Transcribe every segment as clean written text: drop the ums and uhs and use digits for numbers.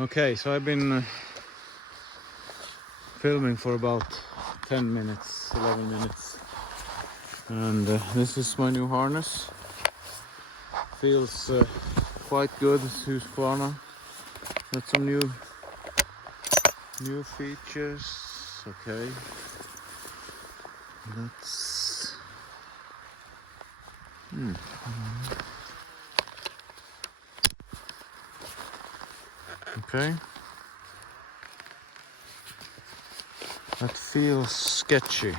Okay, so I've been filming for about 10 minutes, 11 minutes, and this is my new harness. Feels quite good. It's Husqvarna. Got some new features. Okay, that's okay. That feels sketchy.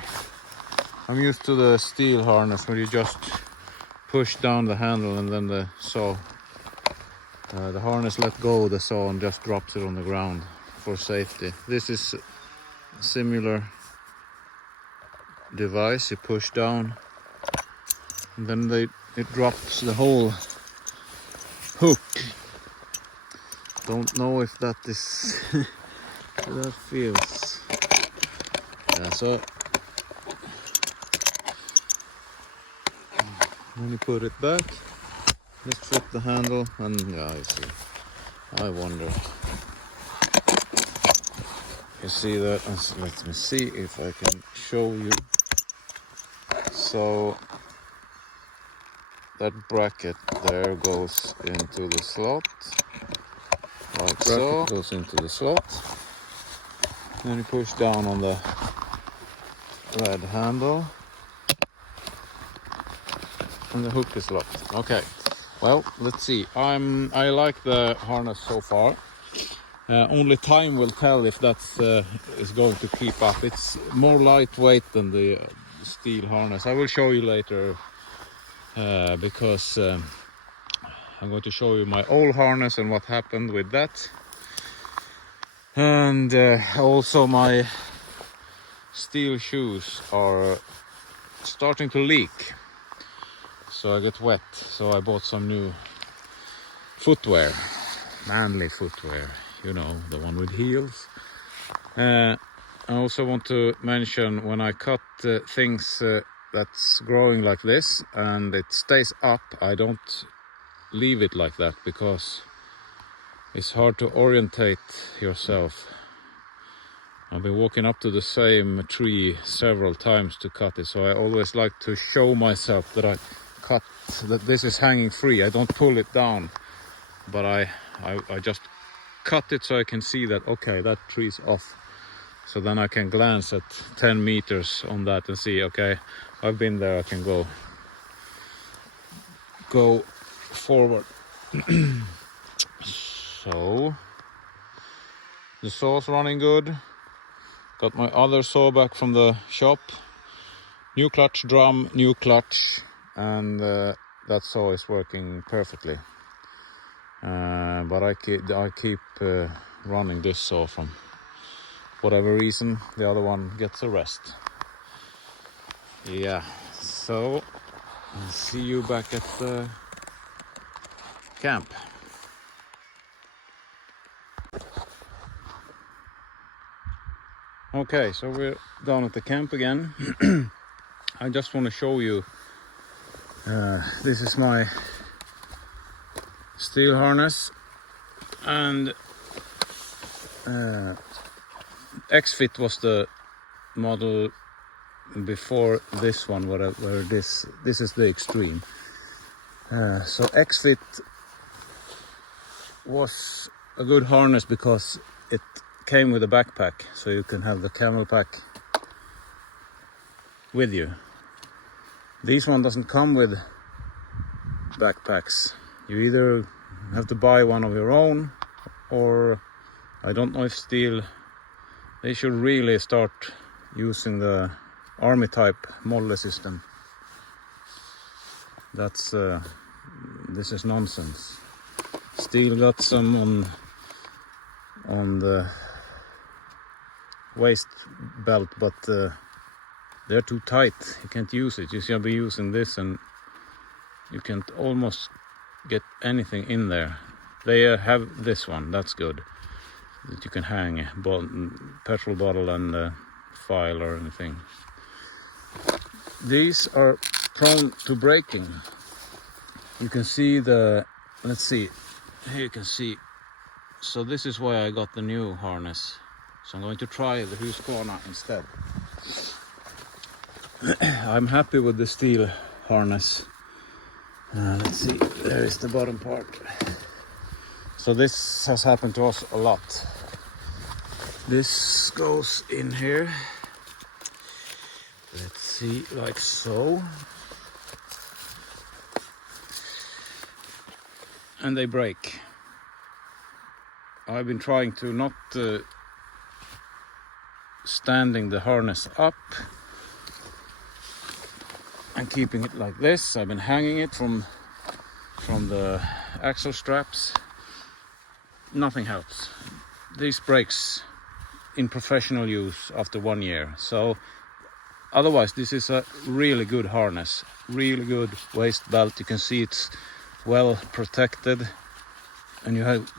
I'm used to the steel harness where you just push down the handle and then the saw, the harness let go of the saw and just drops it on the ground for safety. This is a similar device. You push down and then it drops the whole hook. Don't know if that is how that feels. Yeah, so when you put it back, just flip the handle and yeah, I see. I wonder. You see that? Let me see if I can show you. So that bracket there goes into the slot, like so. Goes into the slot. Then you push down on the red handle, and the hook is locked. Okay. Well, let's see. I like the harness so far. Only time will tell if that's is going to keep up. It's more lightweight than the steel harness. I will show you later because I'm going to show you my old harness and what happened with that. And also my steel shoes are starting to leak. So I get wet. So I bought some new footwear, manly footwear. You know, the one with heels. I also want to mention when I cut things that's growing like this and it stays up, I don't leave it like that because it's hard to orientate yourself. I've been walking up to the same tree several times to cut it, so I always like to show myself that I cut, that this is hanging free. I don't pull it down, but I just cut it so I can see that, okay, that tree's off. So then I can glance at 10 meters on that and see, okay, I've been there, I can go forward. So the saw's running good. Got my other saw back from the shop. New clutch drum, new clutch, and that saw is working perfectly. But I keep running this saw from whatever reason. The other one gets a rest. Yeah, so I'll see you back at the camp. Okay, so we're down at the camp again. I just want to show you, this is my steel harness, and X-Fit was the model before this one, where this is the extreme. So X-Fit was a good harness because it came with a backpack, so you can have the camel pack with you. This one doesn't come with backpacks. You either have to buy one of your own, or I don't know if steel, they should really start using the army type model system. That's this is nonsense. Steel got some on the waist belt, but they're too tight. You can't use it. You should be using this, and you can't almost get anything in there. They have this one, that's good, that you can hang a petrol bottle and file or anything. These are prone to breaking. You can see let's see, here you can see So this is why I got the new harness. So I'm going to try the Husqvarna instead. I'm happy with the steel harness. Let's see, there is the bottom part. So this has happened to us a lot. This goes in here. Let's see, like so. And they break. I've been trying to not standing the harness up and keeping it like this. I've been hanging it from the axle straps. Nothing helps. These breaks in professional use after 1 year. So otherwise this is a really good harness, really good waist belt. You can see it's well protected and you have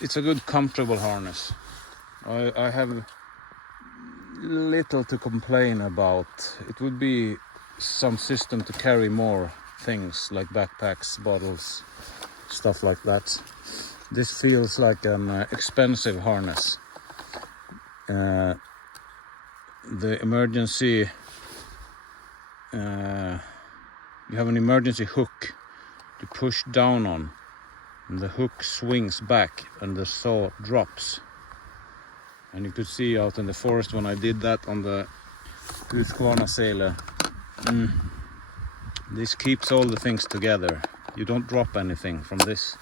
it's a good comfortable harness. I have little to complain about. It would be some system to carry more things like backpacks, bottles, stuff like that. This feels like an expensive harness. The emergency, you have an emergency hook to push down on, and the hook swings back and the saw drops. And you could see out in the forest when I did that on the Husqvarna Sailor. This keeps all the things together. You don't drop anything from this.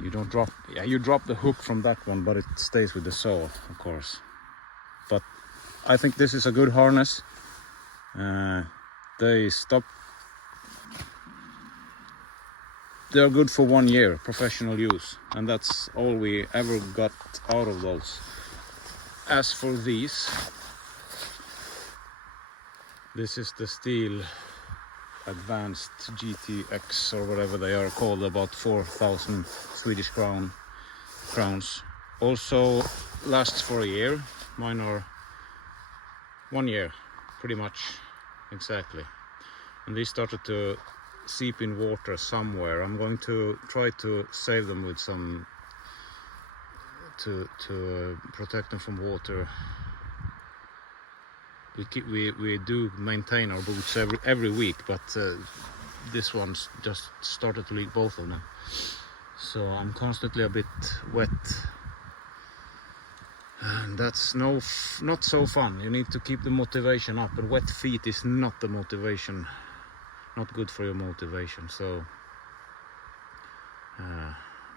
You don't drop, you drop the hook from that one, but it stays with the saw, of course. But I think this is a good harness. They're good for 1 year, professional use, and that's all we ever got out of those. As for these, this is the Steel Advanced GTX or whatever they are called, about 4,000 Swedish crowns. Also lasts for a year. Mine are 1 year, pretty much, exactly. And these started to seep in water somewhere. I'm going to try to save them with some to protect them from water. We do maintain our boots every week, but this one's just started to leak, both of them. So I'm constantly a bit wet, and that's not so fun. You need to keep the motivation up, and wet feet is not the motivation, not good for your motivation. So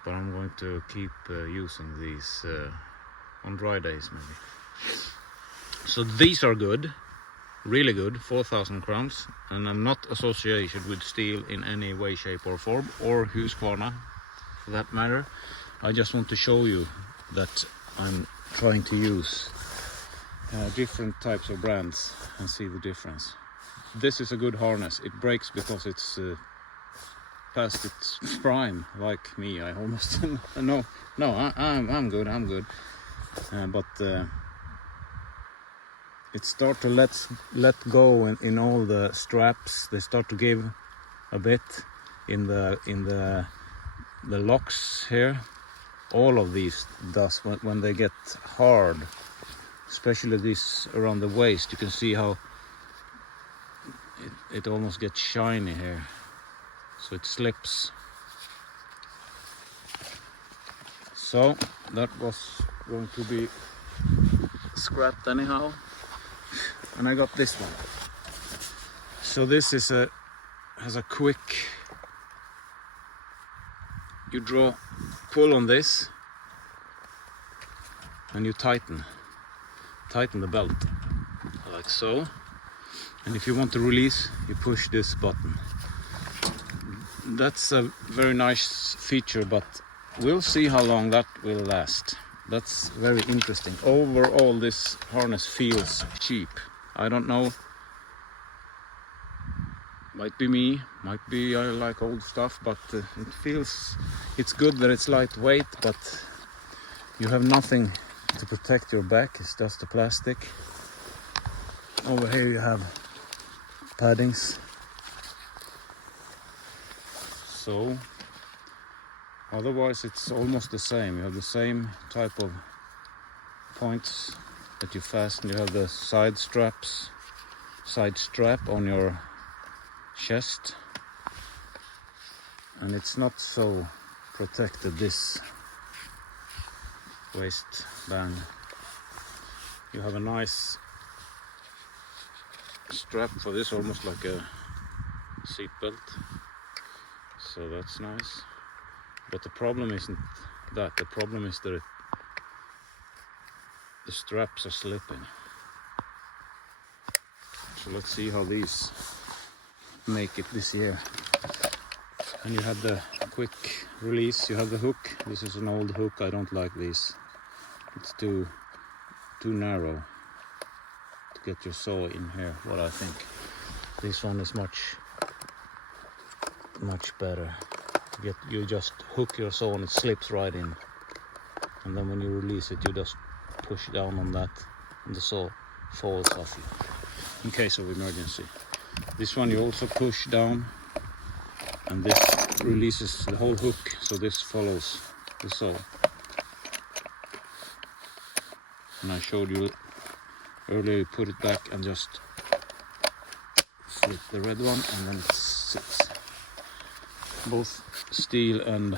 but I'm going to keep using these on dry days maybe. So these are good, really good, 4,000 crowns, and I'm not associated with steel in any way, shape or form, or Husqvarna for that matter. I just want to show you that I'm trying to use different types of brands and see the difference. This is a good harness. It breaks because it's past its prime, like me. I almost no, I'm good. But it start to let go in all the straps. They start to give a bit in the locks here. All of these does when they get hard, especially this around the waist. You can see how it almost gets shiny here, so it slips. So that was going to be scrapped anyhow, and I got this one. So this is has a quick, you pull on this and you tighten the belt like so, and if you want to release, you push this button. That's a very nice feature, but we'll see how long that will last. That's very interesting. Overall, this harness feels cheap. I don't know. Might be me, might be I like old stuff, but it's good that it's lightweight, but you have nothing to protect your back. It's just the plastic. Over here you have paddings. So Otherwise it's almost the same. You have the same type of points that you fasten. You have the side strap on your chest, and it's not so protected, this waistband. You have a nice strap for this, almost like a seat belt, so that's nice. But the problem isn't that. The problem is that the straps are slipping. So let's see how these make it this year. And you have the quick release, you have the hook. This is an old hook, I don't like these. It's too narrow to get your saw in here, what I think. This one is much better. You just hook your saw and it slips right in. And then when you release it, you just push down on that and the saw falls off you in case of emergency. This one you also push down and this releases the whole hook, so this follows the saw. And I showed you earlier, you put it back and just flip the red one and then it sits. Both Stihl and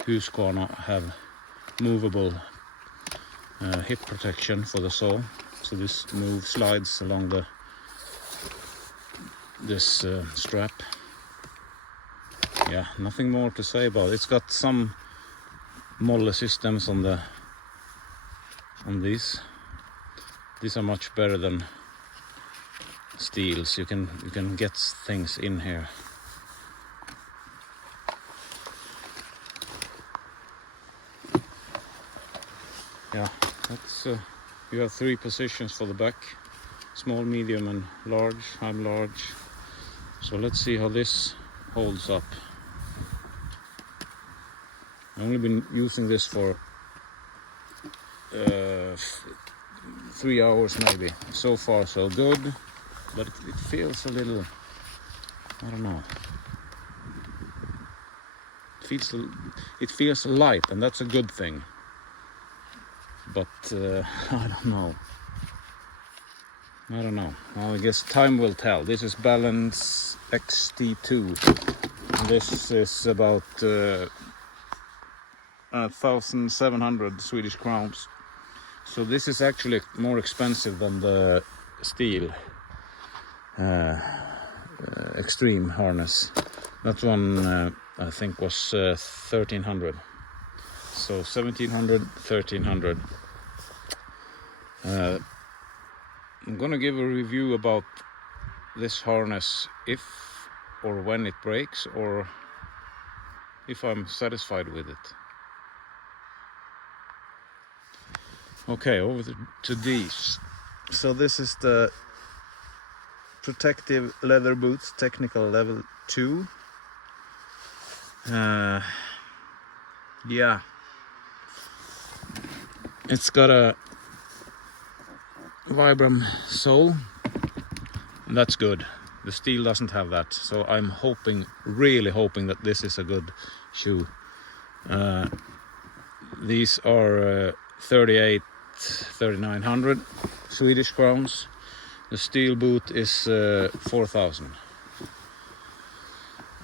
Husqvarna have movable hip protection for the saw, so this slides along this strap. Yeah, nothing more to say about it. It's got some model systems on these. These are much better than Stihl's. You can get things in here. Yeah, that's you have 3 positions for the back: small, medium and large. I'm large, so let's see how this holds up. I've only been using this for 3 hours maybe. So far so good, but it feels a little, I don't know, it feels light, and that's a good thing. But I don't know. Well, I guess time will tell. This is Balance XT2. This is about 1,700 Swedish crowns. So this is actually more expensive than the Stihl Extreme harness. That one I think was 1,300. So 1,700, 1,300. I'm gonna give a review about this harness if or when it breaks, or if I'm satisfied with it. Okay, over to these. So this is the protective leather boots, technical level 2. Yeah, it's got a Vibram sole, and that's good. The Stihl doesn't have that, so I'm really hoping that this is a good shoe. These are 3,900 Swedish crowns. The Stihl boot is 4,000,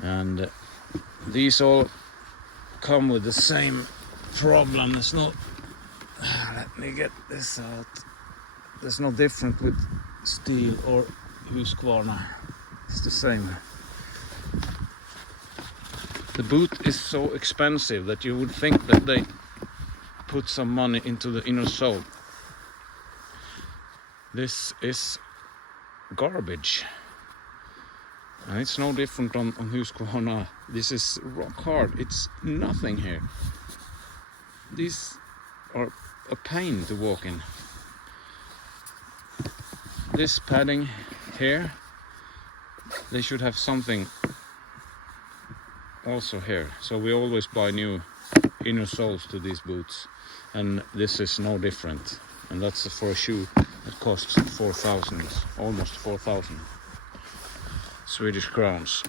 and these all come with the same problem. It's not, let me get this out. There's no different with Stihl or Husqvarna. It's the same. The boot is so expensive that you would think that they put some money into the inner sole. This is garbage. And it's no different on Husqvarna. This is rock hard. It's nothing here. These are a pain to walk in. This padding here, they should have something also here. So we always buy new inner soles to these boots, and this is no different. And that's for a shoe that costs 4,000, almost 4,000 Swedish crowns.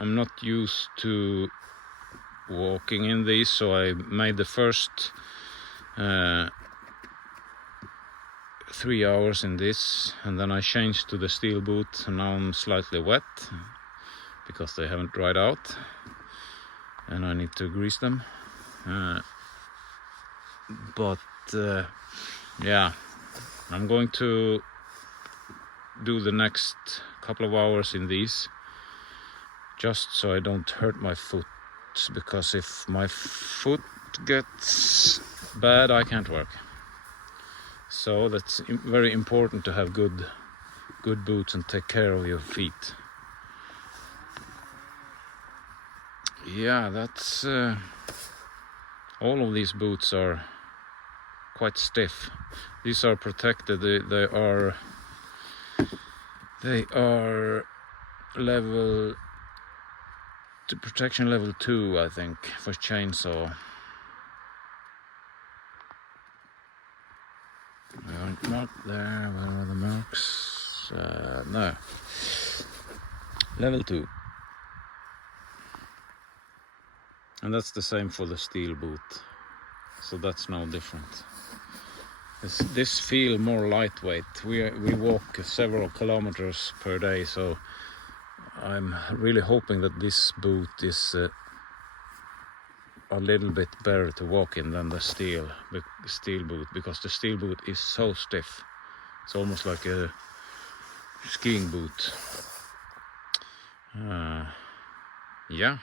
I'm not used to walking in these, so I made the first 3 hours in this, and then I changed to the steel boot, and now I'm slightly wet because they haven't dried out and I need to grease them. But yeah, I'm going to do the next couple of hours in these just so I don't hurt my foot, because if my foot gets bad I can't work. So that's very important to have good boots and take care of your feet. Yeah, that's all of these boots are quite stiff. These are protected. They are level to protection level 2, I think, for chainsaw. We aren't marked there. Where are the marks? No. Level 2. And that's the same for the steel boot. So that's no different. This feel more lightweight. We walk several kilometers per day, so I'm really hoping that this boot is a little bit better to walk in than the steel boot, because the steel boot is so stiff. It's almost like a skiing boot. Yeah,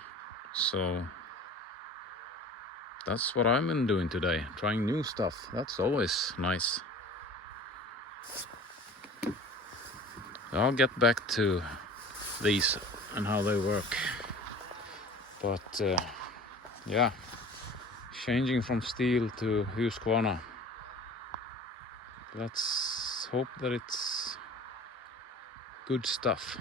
so that's what I've been doing today, trying new stuff. That's always nice. I'll get back to these and how they work. But yeah, changing from steel to Husqvarna. Let's hope that it's good stuff.